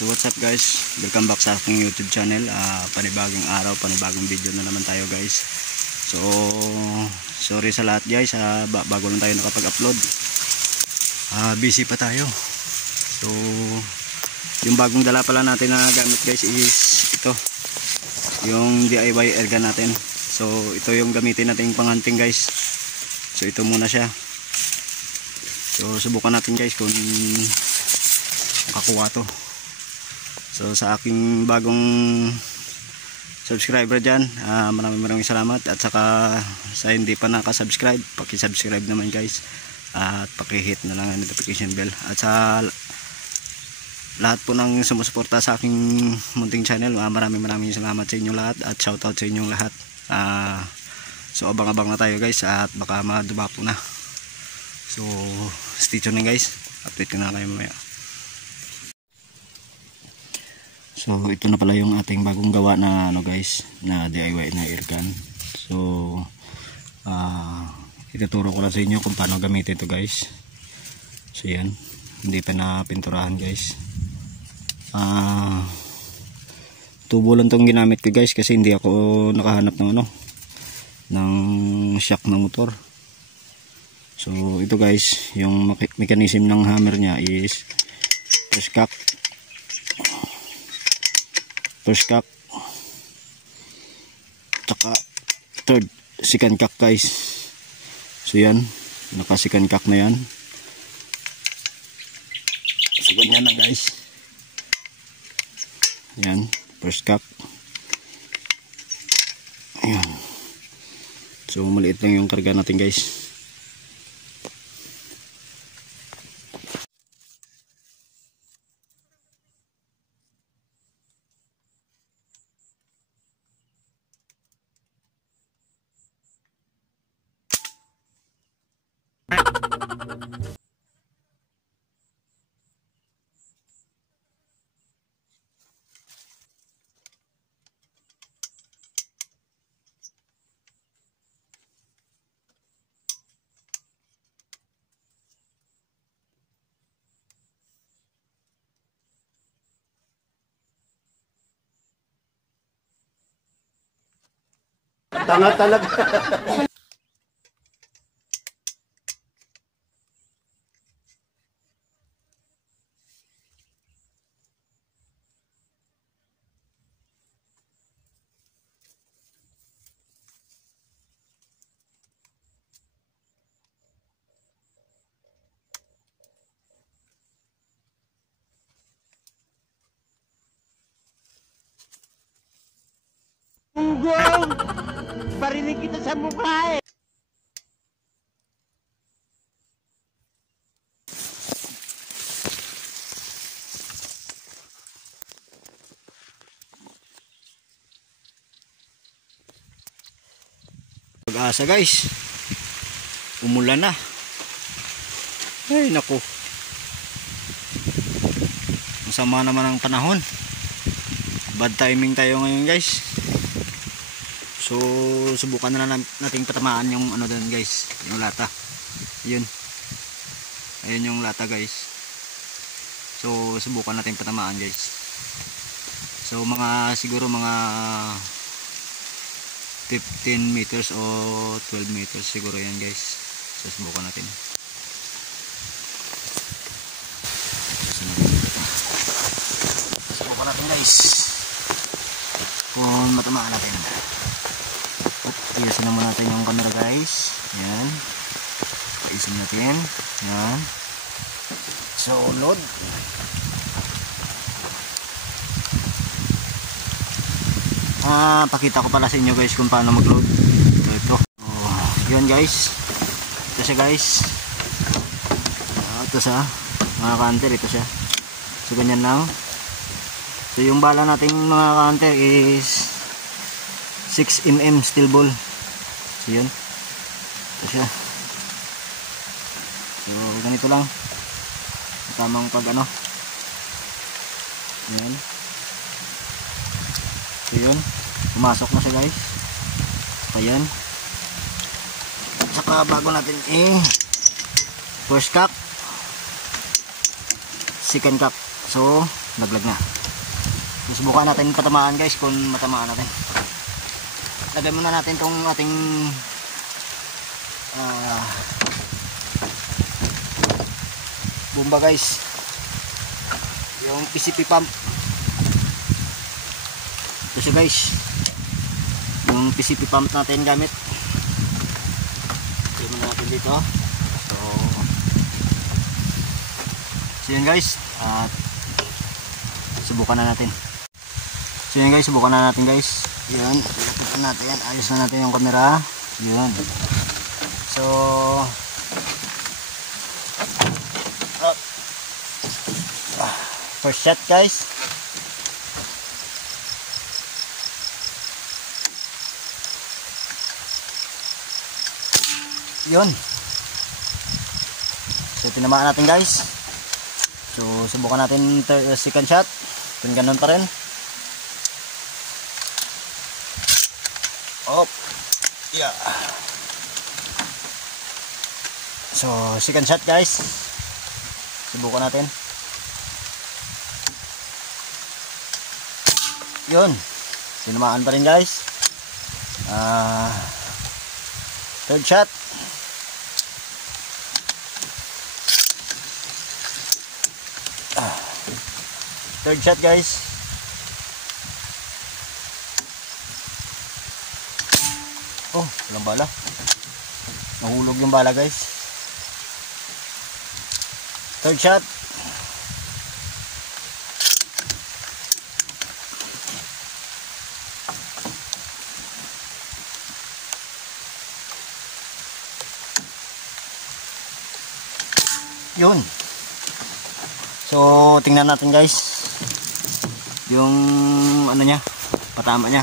So what's up guys, welcome back sa aking YouTube channel. Panibagong araw, panibagong video na naman tayo guys. So sorry sa lahat guys, bago lang tayo nakapag-upload, busy pa tayo. So yung bagong dala pala natin na gamit guys is ito, yung DIY airgun natin. So ito yung gamitin natin panghunting guys. So ito muna siya. So subukan natin guys kung makakuha to. So sa aking bagong subscriber dyan, maraming salamat. At saka sa hindi pa nakasubscribe, paki-subscribe naman guys. At paki-hit na lang ang notification bell. At sa lahat po ng sumusuporta sa aking munting channel, maraming salamat sa inyo lahat. At shoutout sa inyong lahat. So abang-abang na tayo guys, at baka maduba po na. So stay tuned guys, update ko na kayo mamaya. So ito na pala yung ating bagong gawa na guys, na DIY na airgun. So ituturo ko lang sa inyo kung paano gamitin ito guys. So yan, hindi pa na pinturahan guys. Tubo lang tong ginamit ko guys, kasi hindi ako nakahanap ng ng shock ng motor. So ito guys, yung mechanism ng hammer nya is first cock, tsaka second cock guys. So yan, naka second cock na yan. So ganyan na guys, yan, first cock. Ayan, so maliit lang yung karga natin guys. Tanga talaga. Unggong! Parinig kita sa mukha eh! Pag-asa guys, umulan na. Ay naku, masama naman ang panahon. Bad timing tayo ngayon guys. So subukan na nating patamaan yung doon guys, yung lata. Yun, ayun yung lata guys. So subukan nating patamaan guys. So siguro mga 15 meters o 12 meters siguro yan guys. So subukan natin. Subukan natin guys kung matamaan natin. Ayusin naman natin yung camera guys. Yan, ayusin natin. Yan, so load. Pakita ko pala sa inyo guys kung paano mag-load. Ito. Yan guys, ito siya guys. Ito siya mga counter, ito siya. So ganyan lang. So yung bala nating mga counter is 6mm steel ball. So yun, ito siya. So ganito lang, tamang pag yan. So yun, pumasok na siya guys. Ayan, saka bago natin first cock, second cock. So laglag na. Susubukan natin patamaan guys, kung matamaan natin. Lagay muna natin tong ating bomba guys, yung PCP pump. Ito siya guys, yung PCP pump natin gamit. Lagay muna natin dito. So yun guys, at subukan na natin. So yun guys, subukan na natin guys. Yun, ilatag natin, ayos na natin yung camera. Yun. So first shot guys. Yun. So tinamaan natin guys. So subukan natin second shot. Kung ganun pa rin. Oh. Yeah. So second shot guys. Subukan natin. Yun. Tinamaan pa rin guys. Third shot. Third shot guys. Oh, walang bala. Nahulog yung bala guys. Third shot. Yun. So tingnan natin guys yung ano niya, patama niya,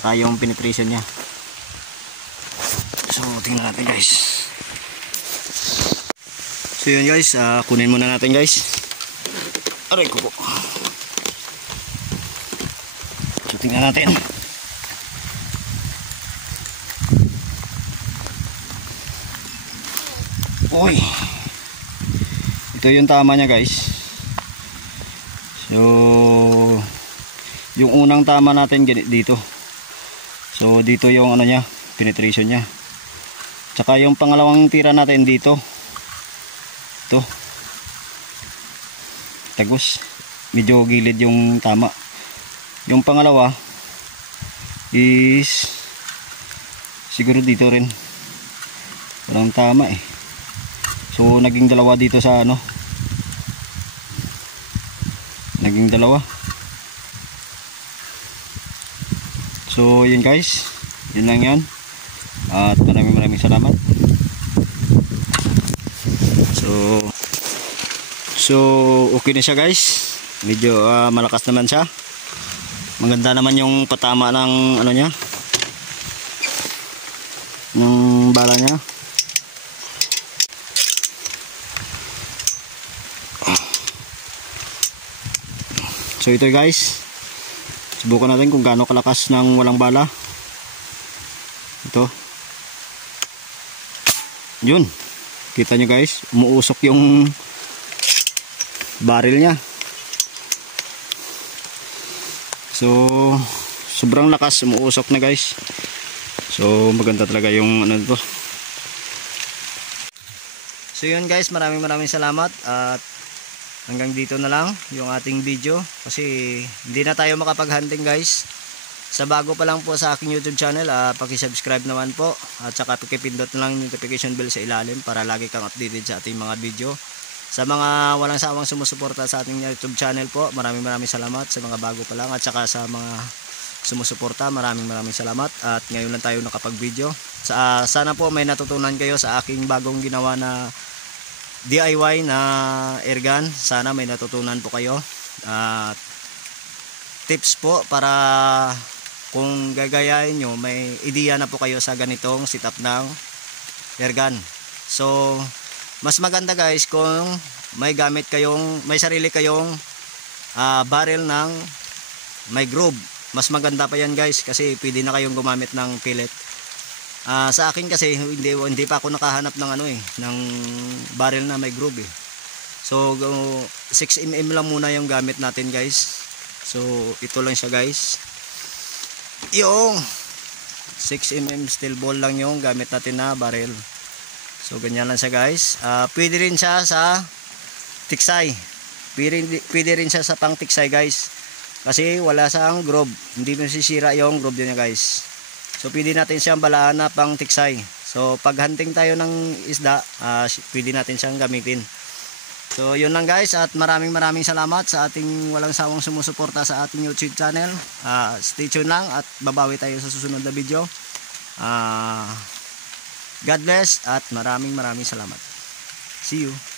saka yung penetration niya. So tingnan natin guys. So yun guys, kunin muna natin guys. Aray ko po. So tingnan natin. Uy, ito yung tama niya guys. So yung unang tama natin dito. So dito yung ano niya, penetration niya. Tsaka yung pangalawang tira natin dito. Ito. Tagos. Medyo gilid yung tama. Yung pangalawa is siguro dito rin. Walang tama eh. So naging dalawa dito sa ano. Naging dalawa. So yun guys, yun lang yan. At maraming salamat. So okay na siya guys. Medyo malakas naman siya. Maganda naman yung patama ng ano niya, ng bala niya. So ito guys, subukan natin kung gaano kalakas ng walang bala. Ito. Yun. Kita nyo guys, umuusok yung barrel niya. So sobrang lakas, umuusok na guys. So maganda talaga yung ano to. So yun guys, maraming salamat at hanggang dito na lang yung ating video kasi hindi na tayo makapag-hunting guys. Sa bago pa lang po sa aking YouTube channel, paki-subscribe naman po at saka paki-pindot na lang yung notification bell sa ilalim para lagi kang updated sa ating mga video. Sa mga walang sawang sumusuporta sa ating YouTube channel po, maraming salamat. Sa mga bago pa lang at saka sa mga sumusuporta, maraming salamat. At ngayon lang tayo nakapag-video. Sana po may natutunan kayo sa aking bagong ginawa na DIY na airgun. Sana may natutunan po kayo at tips po para kung gagayahin nyo, may ideya na po kayo sa ganitong setup ng airgun. So mas maganda guys kung may gamit kayong, may sarili kayong barrel ng may groove. Mas maganda pa yan guys kasi pwede na kayong gumamit ng pellet. Sa akin kasi hindi pa ako nakahanap ng ano ng barrel na may groove eh. So 6mm lang muna yung gamit natin guys. So ito lang siya guys, yung 6mm steel ball lang yung gamit natin na barrel. So ganyan lang siya guys. Pwede rin siya sa tiksay, pwede rin siya sa pang tiksay guys, kasi wala siyang groove, hindi masisira yung groove niya guys. So pwede natin siyang balaan na pang tiksay. So pag hunting tayo ng isda, pwede natin siyang gamitin. So yun lang guys, at maraming salamat sa ating walang sawang sumusuporta sa ating YouTube channel. Stay tuned lang at babawi tayo sa susunod na video. God bless at maraming salamat. See you.